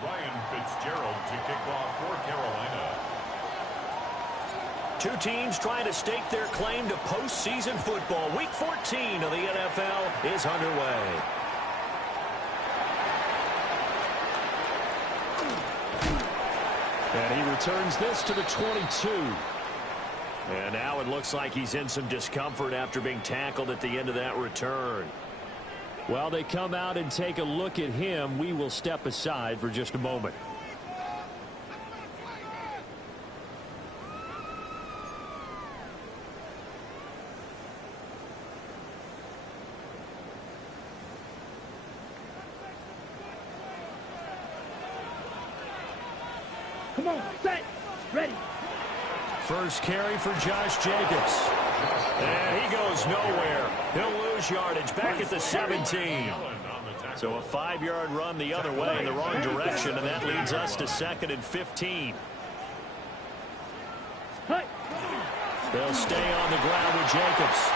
To kick off for Carolina. Two teams trying to stake their claim to postseason football. Week 14 of the NFL is underway. And he returns this to the 22. And now it looks like he's in some discomfort after being tackled at the end of that return. While they come out and take a look at him, we will step aside for just a moment. Come on, set, ready. First carry for Josh Jacobs. And he goes nowhere. He'll lose yardage back at the 17. So a 5-yard run the other way in the wrong direction, and that leads us to 2nd and 15. They'll stay on the ground with Jacobs.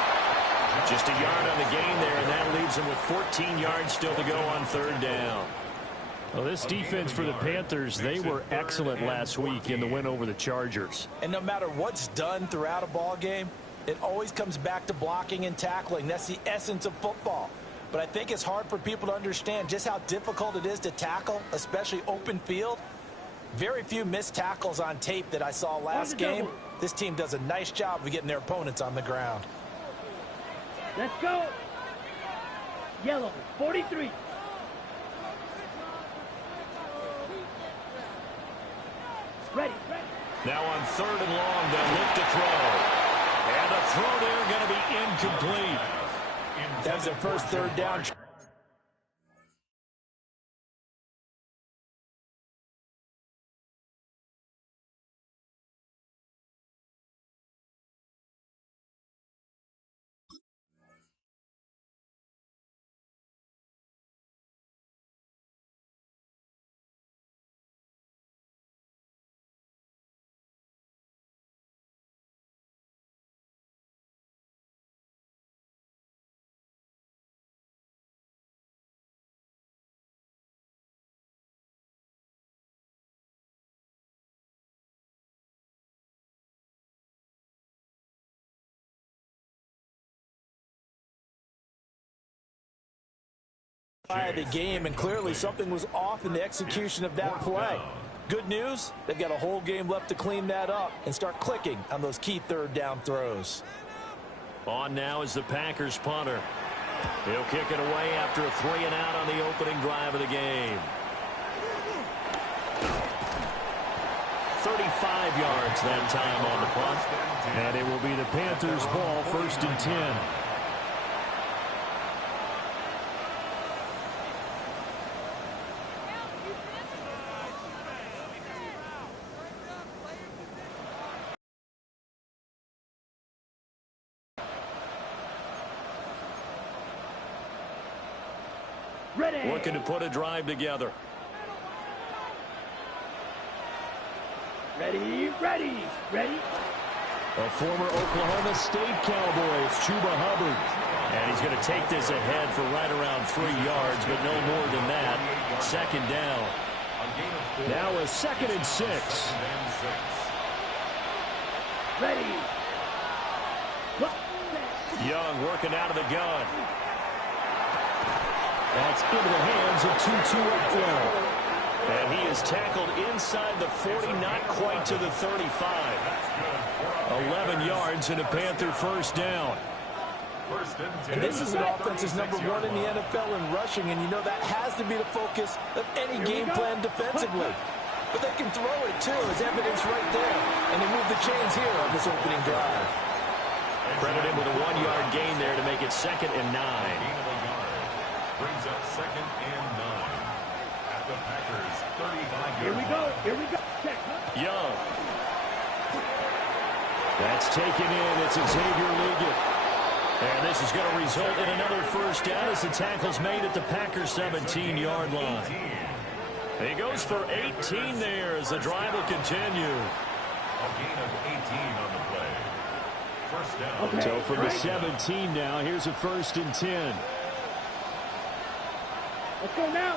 Just a yard on the gain there, and that leaves him with 14 yards still to go on 3rd down. Well, this defense for the Panthers, they were excellent last week in the win over the Chargers. And no matter what's done throughout a ball game, it always comes back to blocking and tackling. That's the essence of football. But I think it's hard for people to understand just how difficult it is to tackle, especially open field. Very few missed tackles on tape that I saw last game. This team does a nice job of getting their opponents on the ground. Let's go. Yellow, 43. Ready. Now on 3rd and long, they'll look to throw. And the throw there going to be incomplete. That's their first 3rd down. The game, and clearly something was off in the execution of that play. Good news, they've got a whole game left to clean that up and start clicking on those key 3rd down throws. On now is the Packers punter. He'll kick it away after a 3 and out on the opening drive of the game. 35 yards that time on the punt. And it will be the Panthers' ball, 1st and 10. Ready. Looking to put a drive together. Ready. A former Oklahoma State Cowboy, it's Chuba Hubbard. And he's going to take this ahead for right around 3 yards, but no more than that. 2nd down. Now a 2nd and 6. Ready. Young working out of the gun. That's into the hands of Tutu Atwell. And he is tackled inside the 40, not quite to the 35. 11 yards and a Panther 1st down. And this is an offense that's number 1 in the NFL in rushing, and you know that has to be the focus of any game plan defensively. But they can throw it, too, as evidence right there. And they move the chains here on this opening drive. Credit him with a 1-yard gain there to make it 2nd and 9. Brings up 2nd and 9 at the Packers' 35-yard Here we go. Check. Young. That's taken in. It's Xavier Liggett. And this is going to result in another 1st down as the tackle's made at the Packers' 17-yard line. He goes for 18 there as the drive will continue. A gain of 18 on the play. 1st down. Okay. So from the 17 now, here's a 1st and 10. Let's go now.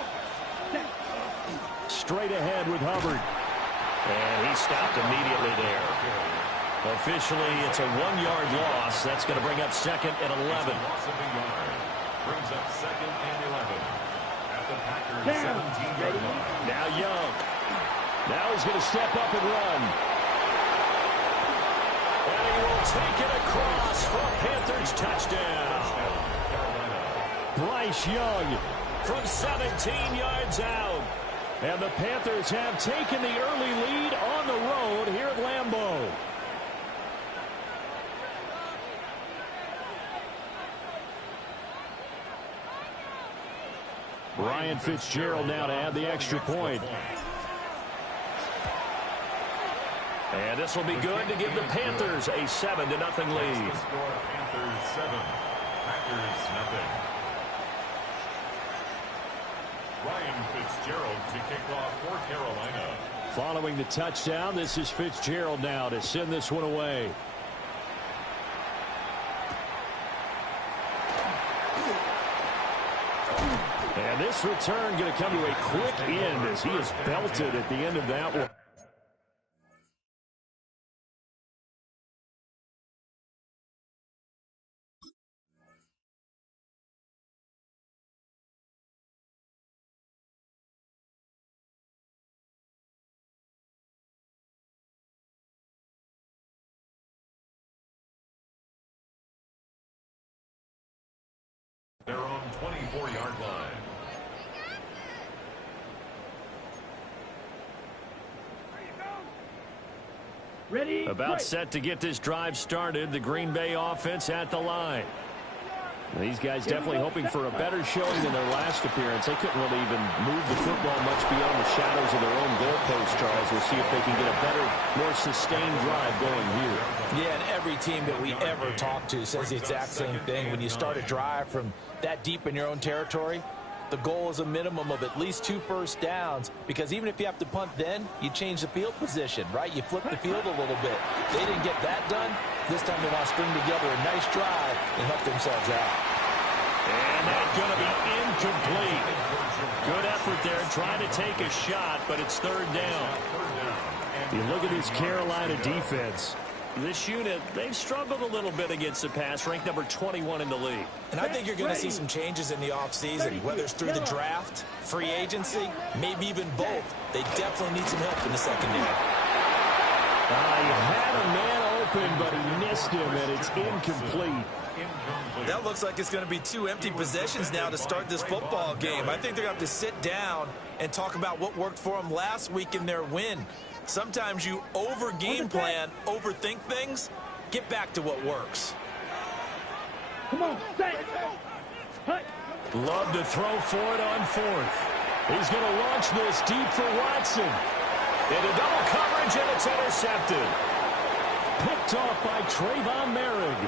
Straight ahead with Hubbard. And he stopped immediately there. Officially, it's a 1-yard loss. That's going to bring up second and 11. Loss of a yard. Brings up second and 11. At the Packers' 17-yard line. Now Young. Now he's going to step up and run. And he will take it across for a Panthers touchdown. Bryce Young From 17 yards out. And the Panthers have taken the early lead on the road here at Lambeau. Ryan Fitzgerald now to add the extra point. And this will be good to give the Panthers a 7-0 lead. Score Panthers 7, Packers nothing. Ryan Fitzgerald to kick off for Carolina. Following the touchdown, this is Fitzgerald now to send this one away. And this return going to come to a quick end as he is belted at the end of that one. Their own 24-yard line. Ready? About set to get this drive started. The Green Bay offense at the line. These guys definitely hoping for a better showing than their last appearance. They couldn't really even move the football much beyond the shadows of their own goalpost, Charles. We'll see if they can get a better, more sustained drive going here. Yeah, and every team that we ever talk to says the exact same thing. When you start a drive from that deep in your own territory, the goal is a minimum of at least 2 first downs, because even if you have to punt then, you change the field position, right? You flip the field a little bit. They didn't get that done. This time they want to string together a nice drive and help themselves out. And that's going to be incomplete. Good effort there trying to take a shot, but it's third down. You look at this Carolina defense. This unit, they've struggled a little bit against the pass, ranked number 21 in the league. And I think you're going to see some changes in the offseason, whether it's through the draft, free agency, maybe even both. They definitely need some help in the secondary. He had a man open, but he missed him, and it's incomplete. That looks like it's going to be 2 empty possessions now to start this football game. I think they're going to have to sit down and talk about what worked for them last week in their win. Sometimes you over-game plan, overthink things. Get back to what works. Come on, set. Love to throw for it on 4th. He's going to launch this deep for Watson. Into double coverage, and it's intercepted. Picked off by Trayvon Merrick.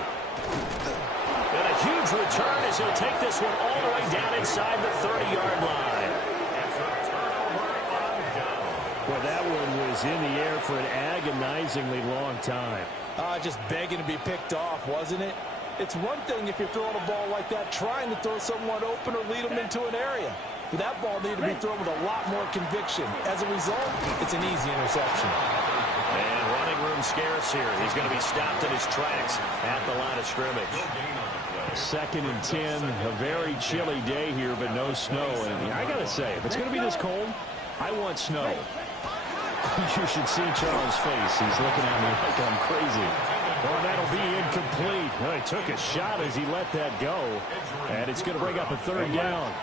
And a huge return as he'll take this one all the way down inside the 30-yard line. Well, that one was in the air for an agonizingly long time. Just begging to be picked off, wasn't it? It's one thing if you're throwing a ball like that, trying to throw someone open or lead them into an area. But that ball needed to be thrown with a lot more conviction. As a result, it's an easy interception. And running room scarce here. He's going to be stopped in his tracks at the line of scrimmage. 2nd and 10, a very chilly day here, but no snow. And I got to say, if it's going to be this cold, I want snow. You should see Charles' face. He's looking at me like I'm crazy. Well, that'll be incomplete. Well, he took a shot as he let that go. And it's going to bring up a 3rd down.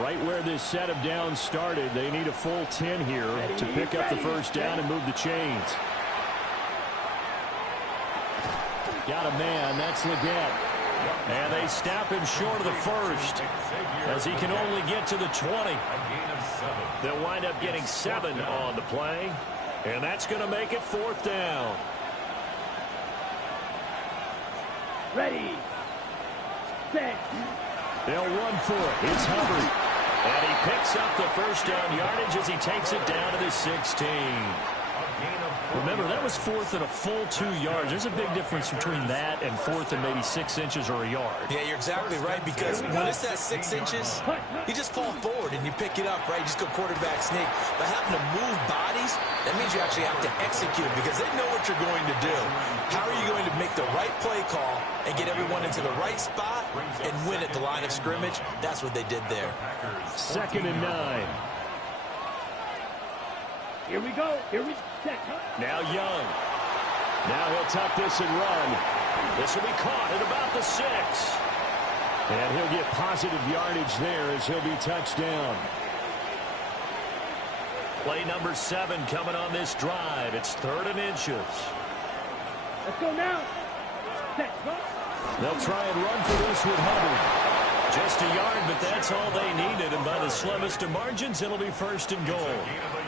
Right where this set of downs started, they need a full 10 here to pick up the 1st down and move the chains. Got a man. That's Leggett. And they stop him short of the 1st as he can only get to the 20. They'll wind up getting 7 on the play. And that's going to make it 4th down. Ready. Set. They'll run for it. It's Hubbard. And he picks up the 1st down yardage as he takes it down to the 16. A gain of Remember, that was fourth and a full 2 yards. There's a big difference between that and fourth and maybe 6 inches or a yard. Yeah, you're exactly right, because when it's at 6 inches, you just fall forward and you pick it up, right? You just go quarterback sneak. But having to move bodies, that means you actually have to execute because they know what you're going to do. How are you going to make the right play call and get everyone into the right spot and win at the line of scrimmage? That's what they did there. 2nd and 9. Here we go. Here we set. Now Young. Now he'll tuck this and run. This will be caught at about the 6. And he'll get positive yardage there as he'll be touched down. Play number 7 coming on this drive. It's 3rd and inches. Let's go now. Set. They'll try and run for this with Hubbard. Just a yard, but that's all they needed. And by the slimmest of margins, it'll be 1st and goal.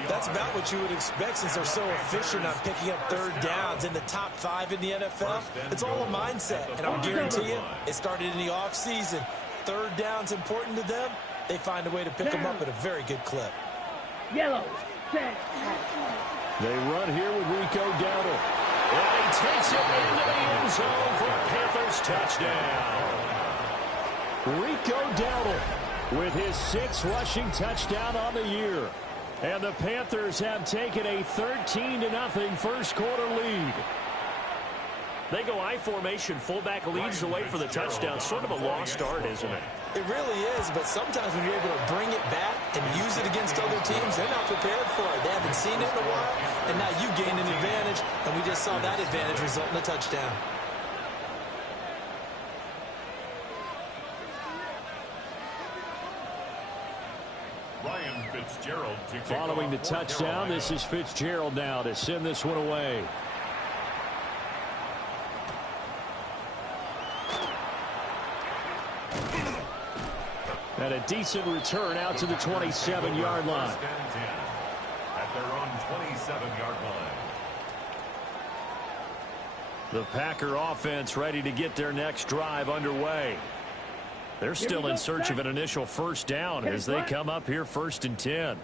That's about what you would expect since they're so efficient on picking up 3rd downs in the top 5 in the NFL. It's all a mindset, and I'll guarantee you, it started in the offseason. 3rd down's important to them. They find a way to pick them up at a very good clip. Yellow. Set. They run here with Rico Dowdle. And he takes it into the end zone for a Panthers touchdown. Rico Dowdle with his 6th rushing touchdown on the year. And the Panthers have taken a 13-0 first quarter lead. They go I formation. Fullback leads the way for the touchdown. Sort of a lost art, isn't it? It really is, but sometimes when you're able to bring it back and use it against other teams, they're not prepared for it. They haven't seen it in a while, and now you gain an advantage, and we just saw that advantage result in a touchdown. Following the touchdown, this is Fitzgerald now to send this one away. And a decent return out to the 27-yard line. At their own 27-yard line. The Packer offense ready to get their next drive underway. They're still in search of an initial 1st down as they come up here 1st and 10.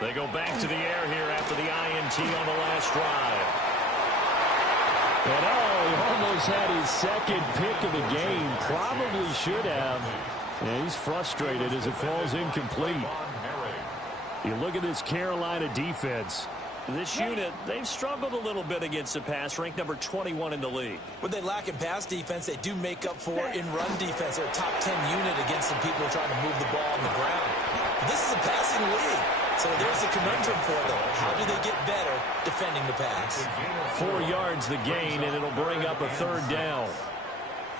They go back to the air here after the INT on the last drive. And he almost had his 2nd pick of the game. Probably should have. And he's frustrated as it falls incomplete. You look at this Carolina defense. This unit, they've struggled a little bit against the pass, ranked number 21 in the league. When they lack in pass defense, they do make up for in run defense. They're a top 10 unit against the people trying to move the ball on the ground. But this is a passing league, so there's a conundrum for them. How do they get better defending the pass? 4 yards the gain, and it'll bring up a 3rd down.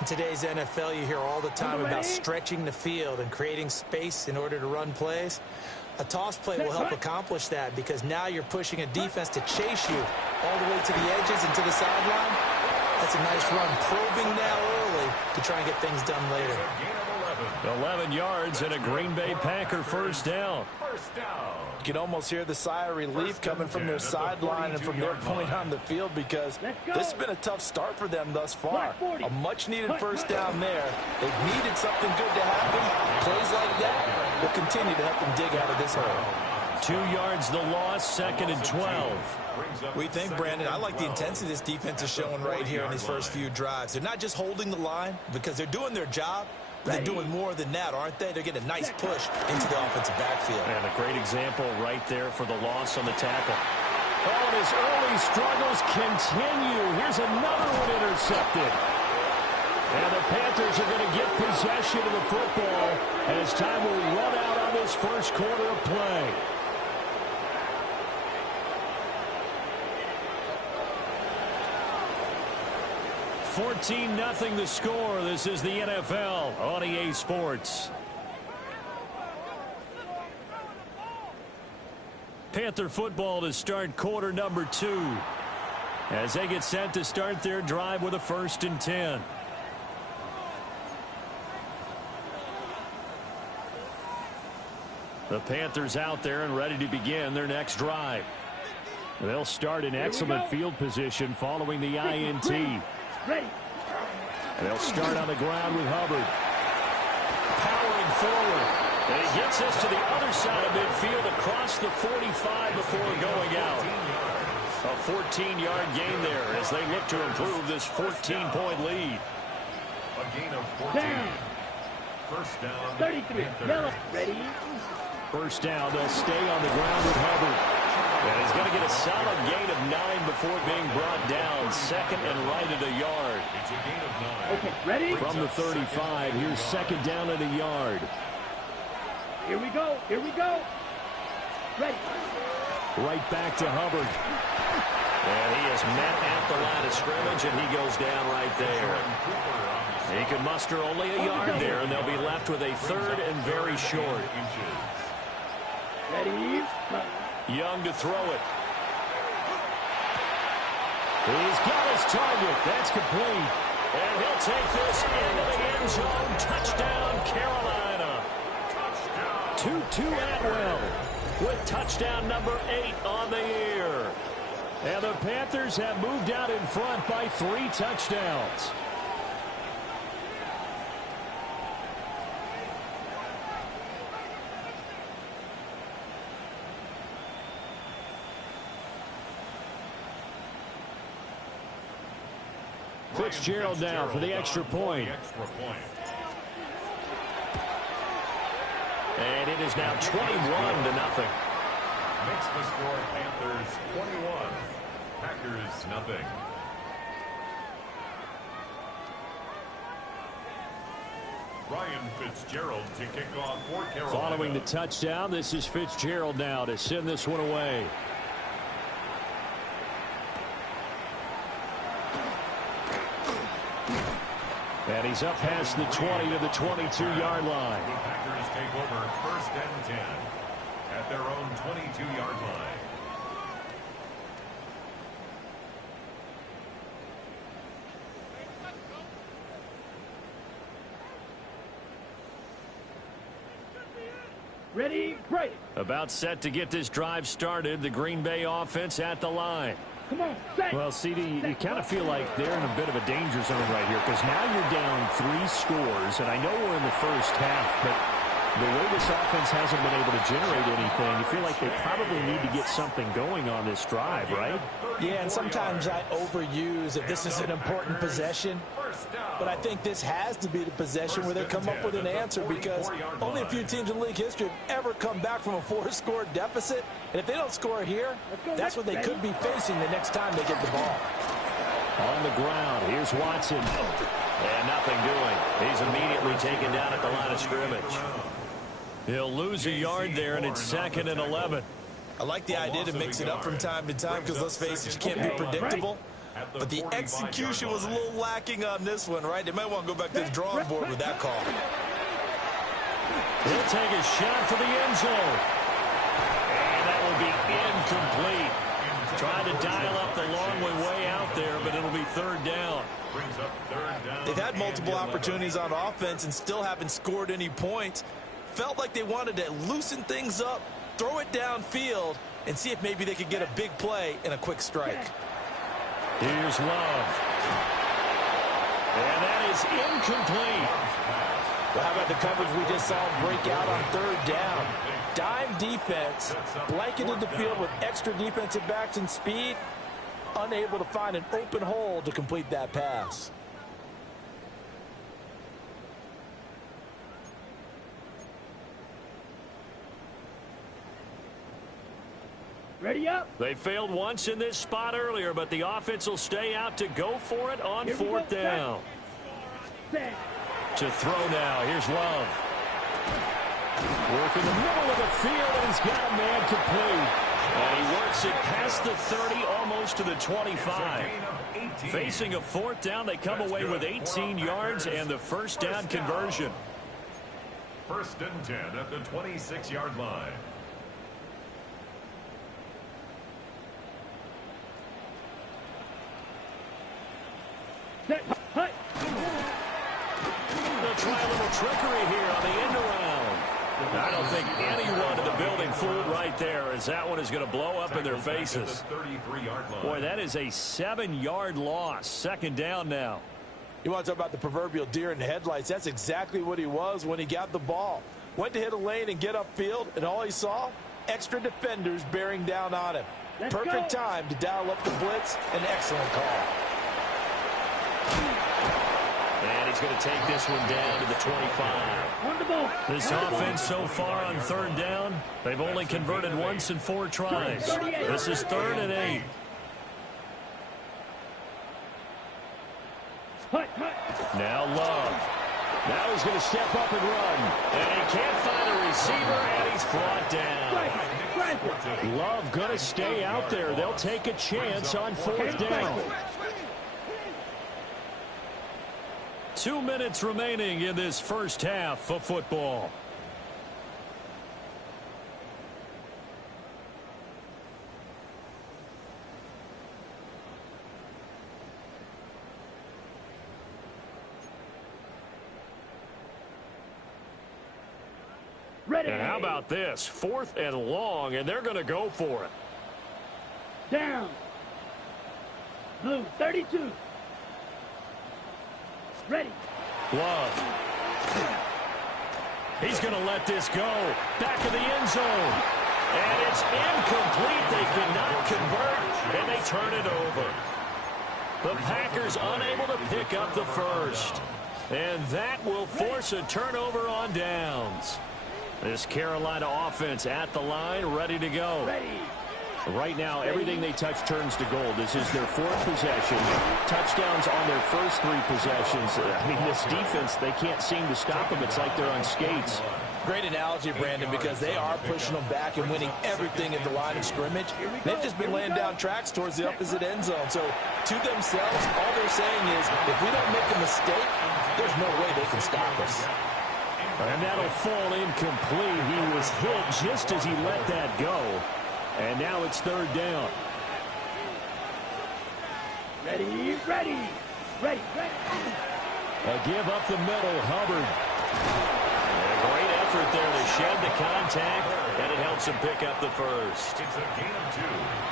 In today's NFL, you hear all the time about stretching the field and creating space in order to run plays. A toss play will help accomplish that because now you're pushing a defense to chase you all the way to the edges and to the sideline. That's a nice run, probing now early to try and get things done later. 11 yards and a Green Bay Packer 1st down. You can almost hear the sigh of relief coming from their sideline and from their point on the field because this has been a tough start for them thus far. A much-needed 1st down there. They've needed something good to happen. Plays like that will continue to help them dig out of this hole. 2 yards the loss, 2nd and 12. What do you think, Brandon? I like the intensity this defense is showing right here in these first few drives. They're not just holding the line because they're doing their job. They're doing more than that, aren't they? They're getting a nice push into the offensive backfield. And a great example right there for the loss on the tackle. Oh, and his early struggles continue. Here's another one intercepted. And the Panthers are going to get possession of the football as time will run out on this 1st quarter of play. $14-0 the score. This is the NFL on EA Sports. Panther football to start quarter number 2 as they get set to start their drive with a 1st and 10. The Panthers out there and ready to begin their next drive. They'll start in excellent field position following the INT. And they'll start on the ground with Hubbard. Powering forward. And he gets this to the other side of midfield across the 45 before going out. A 14-yard gain there as they look to improve this 14-point lead. A gain of 14. First down. 33. Yellow. Ready. First down. They'll stay on the ground with Hubbard. And he's going to get a solid gain of 9 before being brought down. Second and right at a yard. It's a gain of 9. Okay, ready? From the 35, here's second down at a yard. Here we go. Here we go. Ready. Right back to Hubbard. And he is met at the line of scrimmage, and he goes down right there. He can muster only a yard there, and they'll be left with a third and very short. Ready. Young to throw it. He's got his target. That's complete. And he'll take this into the end zone. Touchdown, Carolina. 2-2 Atwell With touchdown number 8 on the year. And the Panthers have moved out in front by 3 touchdowns. Fitzgerald now for the extra point. And it is now 21-0. Makes the score Panthers 21. Packers nothing. Ryan Fitzgerald to kick off for Carolina. Following the touchdown, this is Fitzgerald now to send this one away. And he's up past the 20 to the 22-yard line. The Packers take over first and 10 at their own 22-yard line. Ready. Break. About set to get this drive started. The Green Bay offense at the line. Come on. Set. Well, CD, you kind of feel like they're in a bit of a danger zone right here because now you're down 3 scores, and I know we're in the first half, but the way this offense hasn't been able to generate anything, you feel like they probably need to get something going on this drive, right? Yeah, and sometimes I overuse if this is an important possession, but I think this has to be the possession where they come up with an answer because only a few teams in league history have ever come back from a 4-score deficit, and if they don't score here, that's what they could be facing the next time they get the ball. On the ground, here's Watson. And nothing doing. He's immediately taken down at the line of scrimmage. He'll lose a yard there, and it's second and 11. I like the idea to mix it up from time to time because, let's face it, you can't be predictable. But the execution was a little lacking on this one, right? They might want to go back to the drawing board with that call. He'll take a shot for the end zone. And that will be incomplete. Trying to dial up the long way out there, but it'll be third down. They've had multiple opportunities on offense and still haven't scored any points. Felt like they wanted to loosen things up, throw it downfield, and see if maybe they could get a big play and a quick strike. Here's Love. And that is incomplete. Well, how about the coverage we just saw break out on third down? Dime defense, blanketed the field with extra defensive backs and speed, unable to find an open hole to complete that pass. Ready up. They failed once in this spot earlier, but the offense will stay out to go for it on fourth down. Set. To throw now. Here's Love. Work in the middle of the field, and he's got a man complete. And he works it past the 30, almost to the 25. Facing a fourth down, they come away with 18 yards and the first down conversion. First and 10 at the 26-yard line. Set. Hut. They'll try a little trickery here on the end around. I don't think anyone in the building fooled right there, as that one is going to blow up in their faces. Boy, that is a 7-yard loss. Second down now. You want to talk about the proverbial deer in the headlights? That's exactly what he was when he got the ball. Went to hit a lane and get upfield, and all he saw, extra defenders bearing down on him. Perfect time to dial up the blitz. An excellent call. And he's going to take this one down to the 25. This offense so far on third down, they've only converted once in 4 tries. This is 3rd and 8. Now Love. Now he's going to step up and run. And he can't find a receiver, and he's brought down. Love going to stay out there. They'll take a chance on 4th down. 2 minutes remaining in this first half of football. Ready. And how about this? 4th and long, and they're going to go for it. Down. Blue, 32. Ready. Love. He's going to let this go. Back of the end zone. And it's incomplete. They cannot convert, and they turn it over. The Packers unable to pick up the first. And that will force a turnover on downs. This Carolina offense at the line, ready to go. Ready. Right now, everything they touch turns to gold. This is their 4th possession. Touchdowns on their first 3 possessions. I mean, this defense, they can't seem to stop them. It's like they're on skates. Great analogy, Brandon, because they are pushing them back and winning everything at the line of scrimmage. They've just been laying down tracks towards the opposite end zone. So, to themselves, all they're saying is, if we don't make a mistake, there's no way they can stop us. And that'll fall incomplete. He was hit just as he let that go. And now it's 3rd down. Ready, ready. Ready, ready. A give up the middle, Hubbard. A great effort there to shed the contact, and it helps him pick up the first. It's a gain of 2.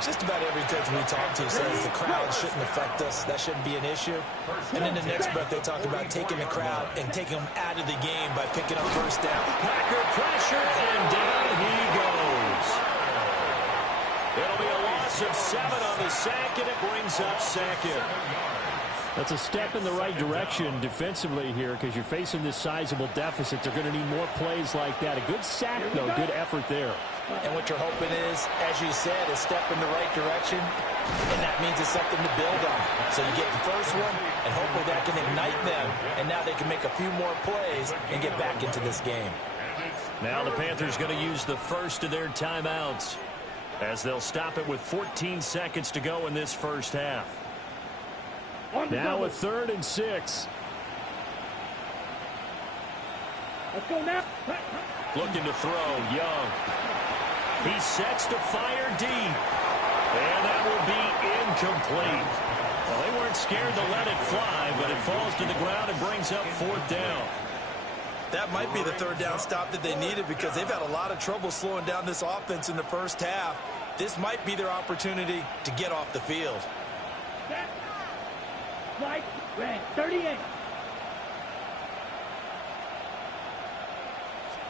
Just about every coach we talk to says the crowd shouldn't affect us. That shouldn't be an issue. And in the next breath, they talk about taking the crowd and taking them out of the game by picking up first down. Packer pressure, and down he goes. It'll be a loss of 7 on the sack, and it brings up 2nd. That's a step in the right direction defensively here because you're facing this sizable deficit. They're going to need more plays like that. A good sack, though. Good effort there. And what you're hoping is, as you said, a step in the right direction, and that means it's something to build on. So you get the first one, and hopefully that can ignite them, and now they can make a few more plays and get back into this game. Now the Panthers going to use the first of their timeouts as they'll stop it with 14 seconds to go in this first half. Now a 3rd and 6. Let's go now. Looking to throw, Young. He sets to fire deep. And that will be incomplete. Well, they weren't scared to let it fly, but it falls to the ground and brings up 4th down. That might be the 3rd down stop that they needed because they've had a lot of trouble slowing down this offense in the first half. This might be their opportunity to get off the field. Right, red, 38.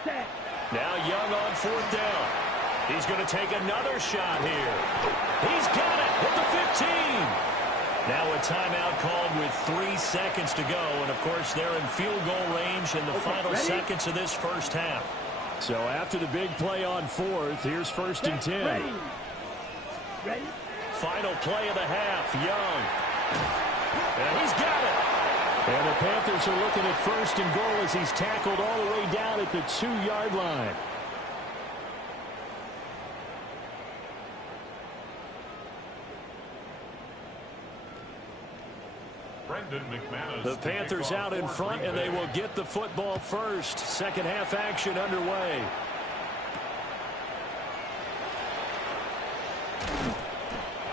Set. Now Young on 4th down. He's going to take another shot here. He's got it at the 15. Now a timeout called with 3 seconds to go. And, of course, they're in field goal range in the final seconds of this first half. So after the big play on 4th, here's 1st and 10. Ready. Ready. Final play of the half, Young. And he's got it. And the Panthers are looking at 1st and goal as he's tackled all the way down at the 2-yard line. The Panthers out in front, and they will get the football first. Second half action underway.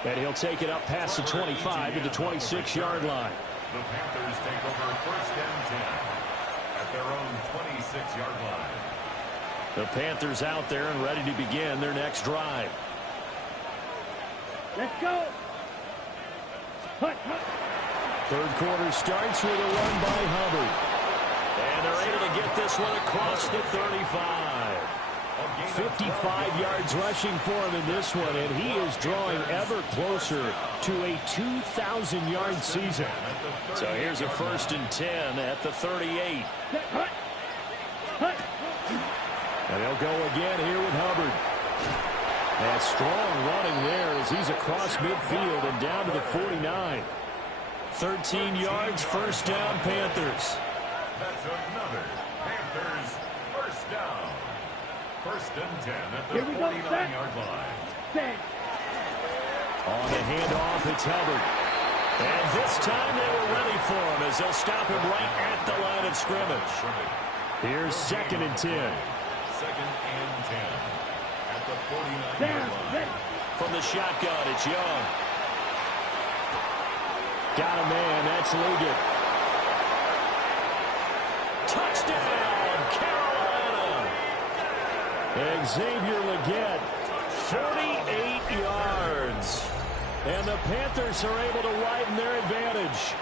And he'll take it up past the 25 to the 26-yard line. The Panthers take over 1st and 10 at their own 26-yard line. The Panthers out there and ready to begin their next drive. Let's go. Hut, hut. Third quarter starts with a run by Hubbard. And they're able to get this one across the 35. 55 yards rushing for him in this one, and he is drawing ever closer to a 2,000-yard season. So here's a 1st and 10 at the 38. And they'll go again here with Hubbard. And strong running there as he's across midfield and down to the 49. 13 yards, 1st down, Panthers. That's another Panthers 1st down. 1st and 10 at the 49-yard line. On the handoff, it's Hubbard. And this time they were ready for him as they'll stop him right at the line of scrimmage. Here's 2nd and 10. 2nd and 10 at the 49-yard line. From the shotgun, it's Young. Got a man, that's Liggett. Touchdown, Carolina! Xavier Liggett, 48 yards. And the Panthers are able to widen their advantage.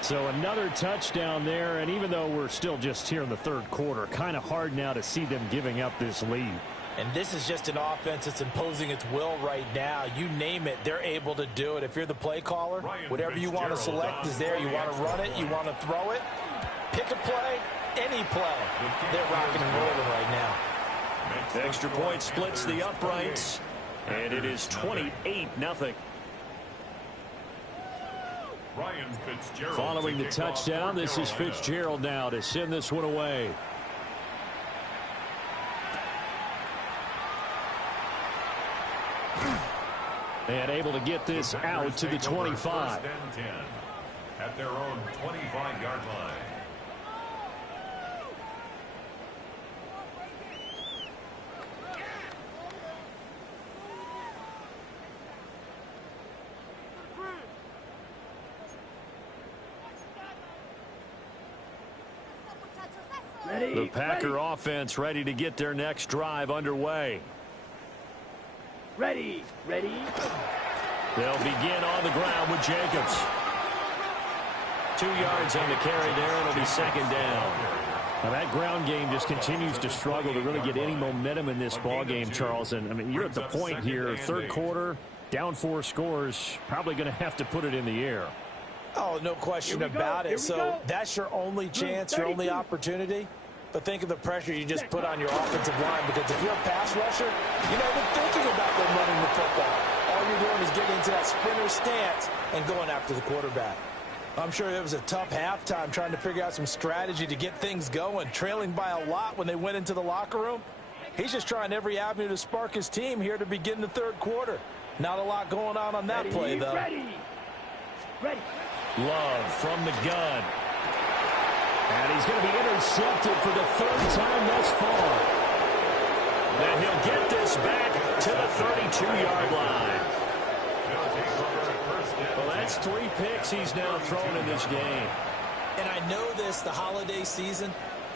So another touchdown there, and even though we're still just here in the 3rd quarter, kind of hard now to see them giving up this lead. And this is just an offense that's imposing its will right now. You name it, they're able to do it. If you're the play caller, whatever you want to select is there. You want to run it, you want to throw it, pick a play, any play. They're rocking and rolling right now. The extra point splits the uprights, and it is 28-0. Following the touchdown, this is Fitzgerald now to send this one away. And able to get this out to the 25. At their own 25-yard line. The Packer offense ready to get their next drive underway. Ready. They'll begin on the ground with Jacobs. 2 yards on the carry there. It'll be 2nd down. Now that ground game just continues to struggle to really get any momentum in this ball game, Charles. And I mean, you're at the point here, 3rd quarter, down 4 scores, probably going to have to put it in the air. Oh, no question about it. So that's your only chance, your only opportunity. But think of the pressure you just put on your offensive line, because if you're a pass rusher, you're not even thinking about them running the football. All you're doing is getting into that sprinter stance and going after the quarterback. I'm sure it was a tough halftime trying to figure out some strategy to get things going, trailing by a lot when they went into the locker room. He's just trying every avenue to spark his team here to begin the 3rd quarter. Not a lot going on that play, though. Ready. Love from the gun. And he's going to be intercepted for the 3rd time thus far. And he'll get this back to the 32-yard line. Well, that's 3 picks he's now thrown in this game. And I know this, the holiday season,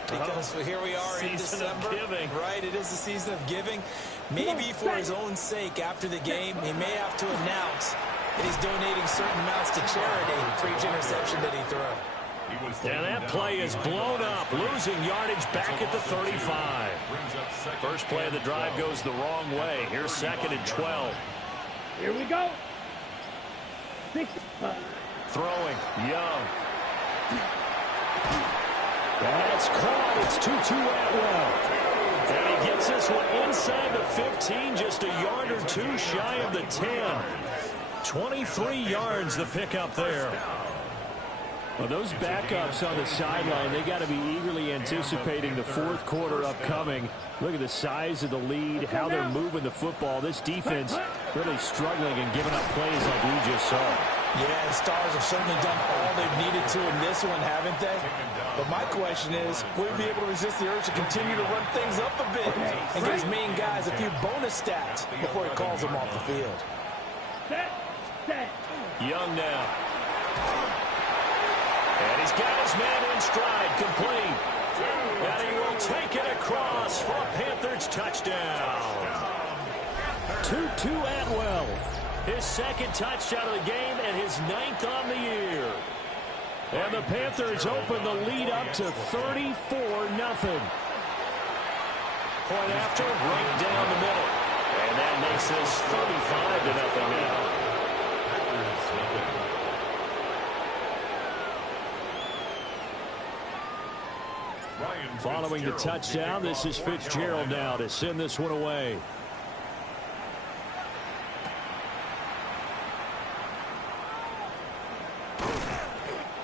because here we are in December. Right, it is the season of giving. Maybe for his own sake, after the game, he may have to announce that he's donating certain amounts to charity for each interception that he threw. Yeah, that play is blown up, losing yardage back at the 35. First play of the drive goes the wrong way. Here's 2nd and 12. Here we go. Throwing, Young. That's caught. It's 2-2 Atwell. And he gets this one inside the 15, just a yard or 2 shy of the 10. 23 yards the pickup there. Well, those backups on the sideline, they got to be eagerly anticipating the 4th quarter upcoming. Look at the size of the lead, how they're moving the football. This defense really struggling and giving up plays like we just saw. Yeah, the Stars have certainly done all they've needed to in this one, haven't they? But my question is, will he be able to resist the urge to continue to run things up a bit and get his main guys a few bonus stats before he calls them off the field? Young now. And he's got his man in stride, complete. And he will take it across for a Panthers touchdown. 2-2 Atwell. His 2nd touchdown of the game and his 9th on the year. And the Panthers open the lead up to 34-0. Point after, right down the middle. And that makes this 35-0 now. Following the touchdown, this is Fitzgerald now to send this one away.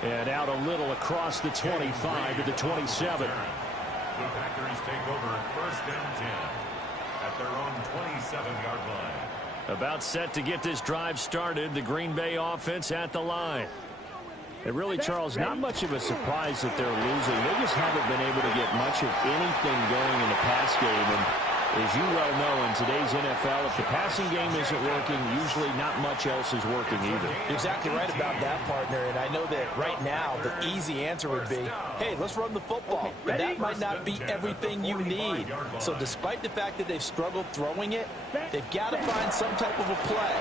And out a little across the 25 to the 27. The Packers take over 1st and 10 at their own 27-yard line. About set to get this drive started. The Green Bay offense at the line. And really, Charles, not much of a surprise that they're losing. They just haven't been able to get much of anything going in the pass game. And as you well know, in today's NFL, if the passing game isn't working, usually not much else is working either. You're exactly right about that, partner. And I know that right now the easy answer would be, hey, let's run the football. But that might not be everything you need. So despite the fact that they've struggled throwing it, they've got to find some type of a play,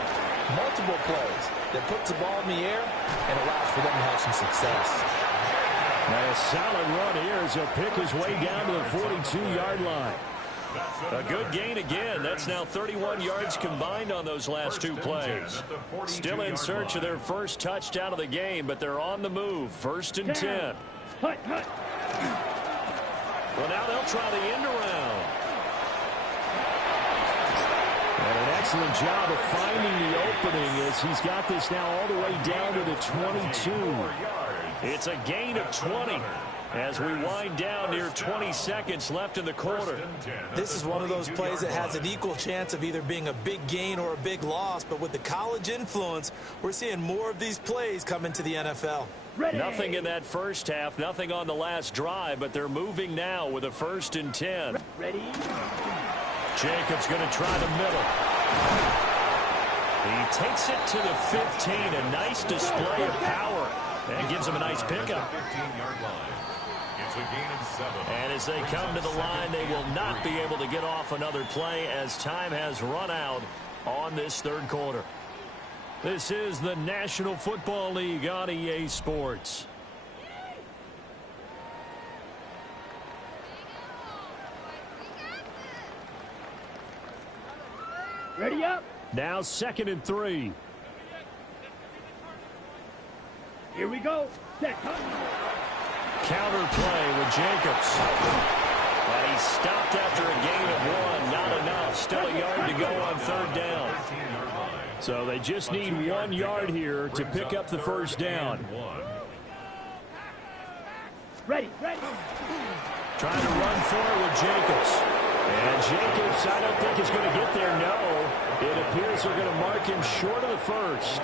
multiple plays, that puts the ball in the air and allows for them to have some success. A solid run here as he'll pick his way down to the 42-yard line. A good gain again. That's now 31 yards combined on those last two plays. Still in search of their first touchdown of the game, but they're on the move. 1st and 10. Well, now they'll try the end around. And an excellent job of finding the opening as he's got this now all the way down to the 22. It's a gain of 20 as we wind down near 20 seconds left in the quarter. This is one of those plays that has an equal chance of either being a big gain or a big loss, but with the college influence, we're seeing more of these plays come into the NFL. Nothing in that first half, nothing on the last drive, but they're moving now with a 1st and 10. Jacobs going to try the middle. He takes it to the 15. A nice display of power. And gives him a nice pickup. 15-yard line. It's a gain of 7. And as they come to the line, they will not be able to get off another play as time has run out on this third quarter. This is the National Football League on EA Sports. Ready up. Now 2nd and 3. Here we go. Set. Counter play with Jacobs. And he stopped after a gain of 1. Not enough. Still a yard to go on 3rd down. So they just need 1 yard here to pick up the first down. Ready. Trying to run forward with Jacobs. And Jacobs, I don't think is going to get there. No. It appears they're going to mark him short of the first.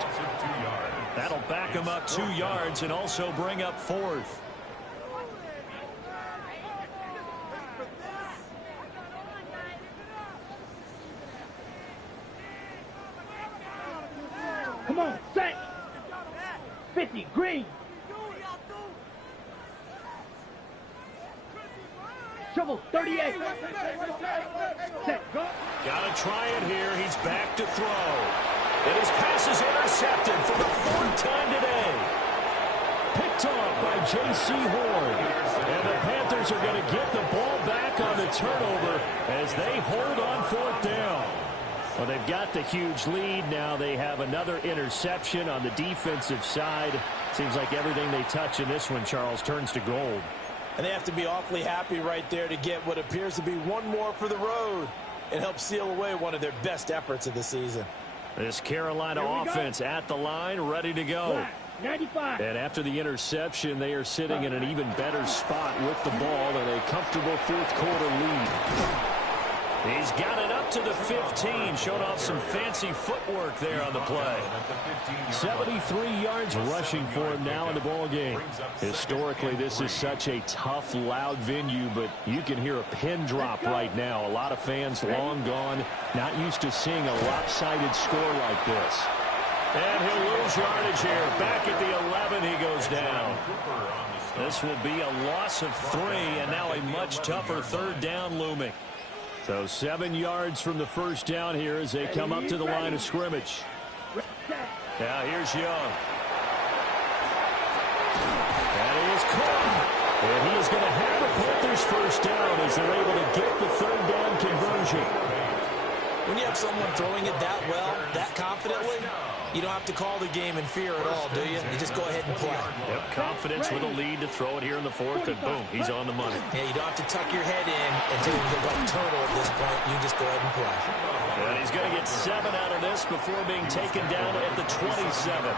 That'll back him up 2 yards and also bring up 4th. Come on, set. 50, green. Shovel, 38. Set, go. Gotta try it here. He's back to throw. And his pass is intercepted for the 4th time today. Picked off by J.C. Horn. And the Panthers are going to get the ball back on the turnover as they hold on 4th down. Well, they've got the huge lead. Now they have another interception on the defensive side. Seems like everything they touch in this one, Charles, turns to gold. And they have to be awfully happy right there to get what appears to be one more for the road and help seal away one of their best efforts of the season. This Carolina offense at the line, ready to go. 95. And after the interception, they are sitting in an even better spot with the ball and a comfortable 4th quarter lead. He's got it up to the 15. Showed off some fancy footwork there on the play. 73 yards rushing for him now in the ball game. Historically, this is such a tough, loud venue, but you can hear a pin drop right now. A lot of fans long gone, not used to seeing a lopsided score like this. And he'll lose yardage here. Back at the 11, he goes down. This will be a loss of 3, and now a much tougher 3rd down looming. So 7 yards from the first down here as they come up to the line of scrimmage. Now here's Young. That is caught. And he is going to have the Panthers first down as they're able to get the third down conversion. When you have someone throwing it that well, that confidently, you don't have to call the game in fear at all, do you? You just go ahead and play. Yep, confidence with a lead to throw it here in the fourth, and boom, he's on the money. Yeah, you don't have to tuck your head in until you look like turtle at this point. You just go ahead and play. And he's going to get 7 out of this before being taken down at the 27.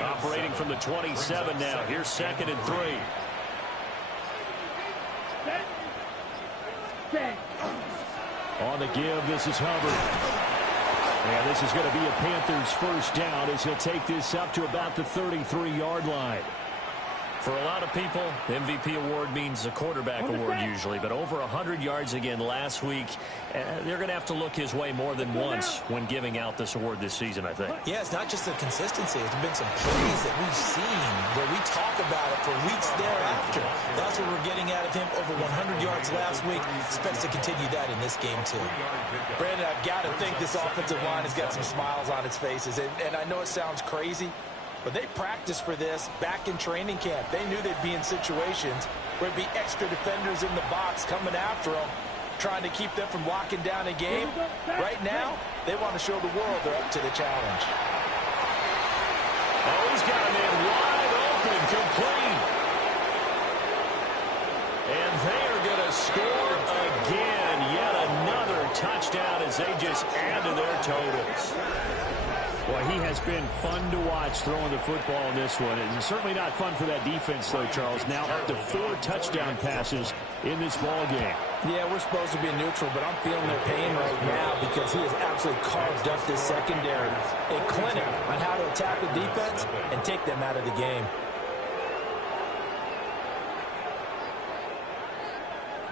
Operating from the 27 now. Here's 2nd and 3. On the give, this is Hubbard. And this is going to be a Panthers first down as he'll take this up to about the 33-yard line. For a lot of people, MVP award means a quarterback award usually, but over 100 yards again last week. They're going to have to look his way more than once when giving out this award this season, I think. Yeah, it's not just the consistency. It's been some plays that we've seen where we talk about it for weeks thereafter. That's what we're getting out of him. Over 100 yards last week. Expects to continue that in this game, too. Brandon, I've got to think this offensive line has got some smiles on its faces. And I know it sounds crazy, but they practiced for this back in training camp. They knew they'd be in situations where it'd be extra defenders in the box coming after them, trying to keep them from locking down a game. Right now, they want to show the world they're up to the challenge. Oh, he's got him in wide open, complete. And they are going to score again. Yet another touchdown as they just add to their totals. Well, he has been fun to watch throwing the football in this one. It's certainly not fun for that defense, though, Charles. Now up to 4 touchdown passes in this ball game. Yeah, we're supposed to be neutral, but I'm feeling their pain right now because he has absolutely carved up this secondary. A clinic on how to attack the defense and take them out of the game.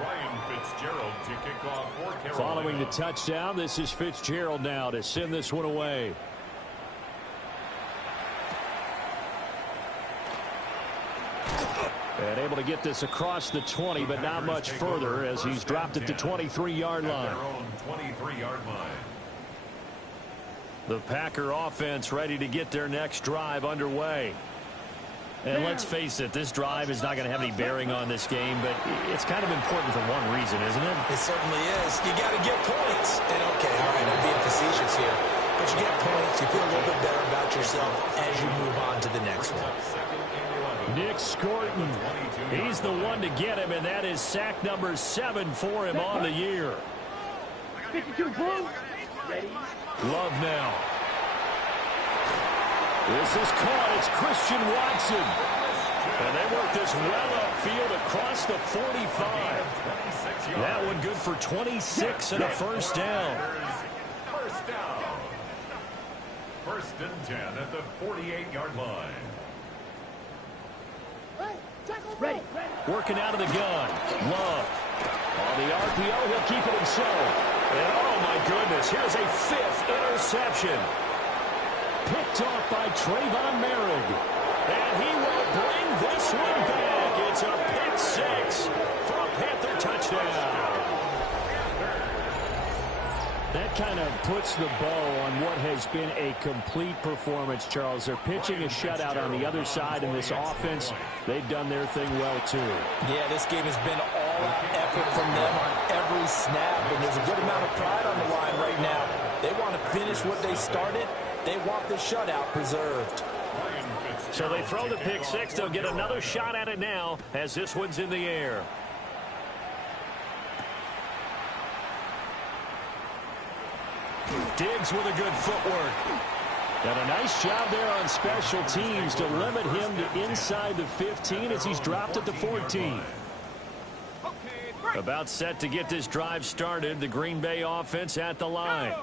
Ryan Fitzgerald to kick off for Carolina. Following the touchdown, this is Fitzgerald now to send this one away. And able to get this across the 20, but not much further as he's dropped it to 23-yard line. 23-yard line. The Packer offense ready to get their next drive underway. And let's face it, this drive is not going to have any bearing on this game, but it's kind of important for one reason, isn't it? It certainly is. You got to get points. And okay, all right, I'm being facetious here. But you get points, you feel a little bit better about yourself as you move on to the next one. Nick Scorton, he's the one to get him, and that is sack number 7 for him on the year. 52 Blue. Ready. Love now. This is caught. It's Christian Watson. And they work this well upfield across the 45. That one good for 26 and a first down. First down. 1st and 10 at the 48-yard line. Ready. Working out of the gun. Love. On the RPO, he'll keep it himself. And oh my goodness, here's a 5th interception. Picked off by Trayvon Merrick. And he will bring this one back. It's a pick 6 for a Panther touchdown. That kind of puts the bow on what has been a complete performance, Charles. They're pitching a shutout on the other side in this offense. They've done their thing well, too. Yeah, this game has been all-out effort from them on every snap, and there's a good amount of pride on the line right now. They want to finish what they started. They want the shutout preserved. So they throw the pick 6. They'll get another shot at it now as this one's in the air. Diggs with a good footwork. And a nice job there on special teams to limit him to inside the 15 as he's dropped at the 14. About set to get this drive started. The Green Bay offense at the line.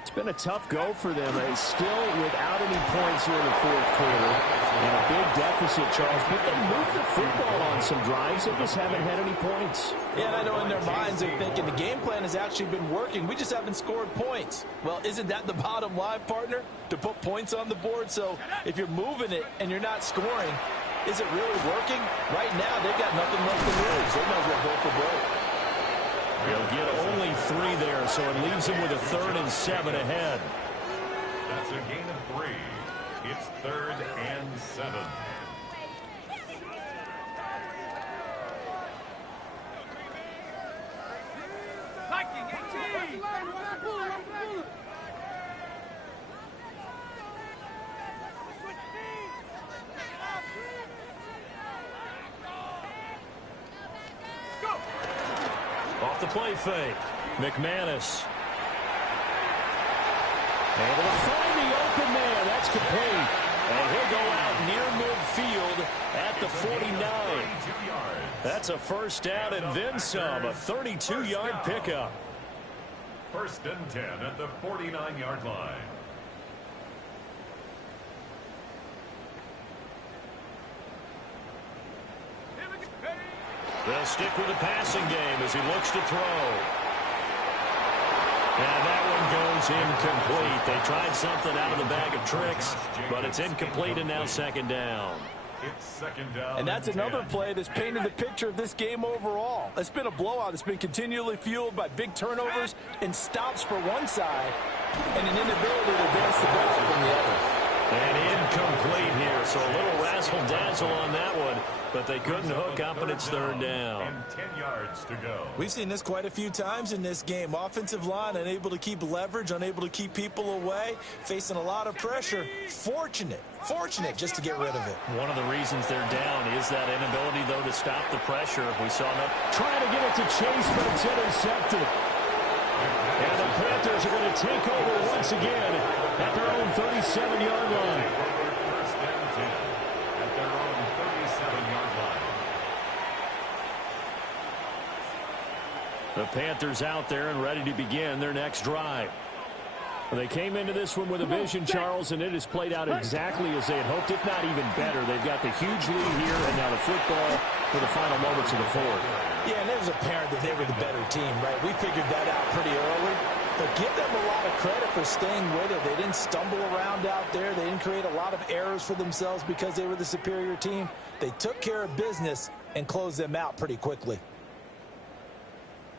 It's been a tough go for them. They're still without any points here in the 4th quarter. And a big deficit, Charles. But they moved the football on some drives. They just haven't had any points. Yeah, and I know in their minds they're thinking the game plan has actually been working. We just haven't scored points. Well, isn't that the bottom line, partner? To put points on the board? So if you're moving it and you're not scoring, is it really working? Right now, they've got nothing left to lose. They might as well go for broke. He'll get only 3 there, so it leaves him with a 3rd and 7 ahead. That's a gain of 3. It's 3rd and 7. off the play fake. McManus. Able to find the open man. That's complete. And he'll go out near midfield at the 49. That's a first down and then some. A 32-yard pickup. First and 10 at the 49-yard line. They'll stick with the passing game as he looks to throw. And that one goes incomplete. They tried something out of the bag of tricks, but it's incomplete and now second down. It's second down. And that's another play that's painted the picture of this game overall. It's been a blowout. It's been continually fueled by big turnovers and stops for one side and an inability to advance the ball from the other. And incomplete here, so a little razzle-dazzle on that one, but they couldn't hook up, and it's third down. And 10 yards to go. We've seen this quite a few times in this game. Offensive line unable to keep leverage, unable to keep people away, facing a lot of pressure. Fortunate just to get rid of it. One of the reasons they're down is that inability, though, to stop the pressure. We saw them trying to get it to Chase, but it's intercepted. And the Panthers are going to take over once again at their own 37-yard line. First and 10 at their own 37-yard line. The Panthers out there and ready to begin their next drive. They came into this one with a vision, Charles, and it has played out exactly as they had hoped, if not even better. They've got the huge lead here, and now the football for the final moments of the fourth. Yeah, and it was apparent that they were the better team, right? We figured that out pretty early. But give them a lot of credit for staying with it. They didn't stumble around out there. They didn't create a lot of errors for themselves because they were the superior team. They took care of business and closed them out pretty quickly.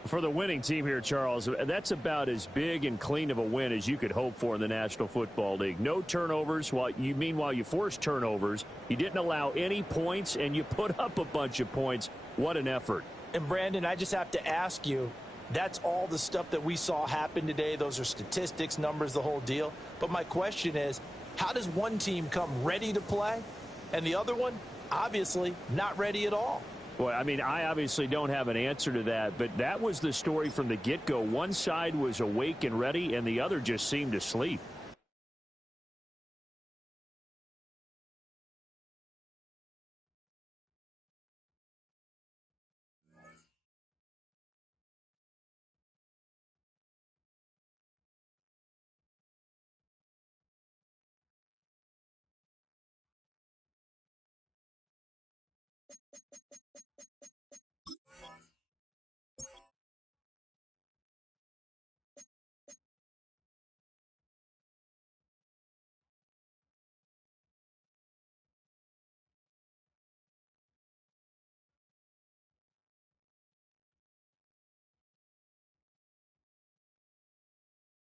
For the winning team here, Charles, that's about as big and clean of a win as you could hope for in the National Football League. No turnovers. Meanwhile, you forced turnovers. You didn't allow any points, and you put up a bunch of points. What an effort. And, Brandon, I just have to ask you, that's all the stuff that we saw happen today. Those are statistics, numbers, the whole deal. But my question is, how does one team come ready to play, and the other one, obviously, not ready at all? Well, I mean, I obviously don't have an answer to that, but that was the story from the get-go. One side was awake and ready, and the other just seemed to sleep.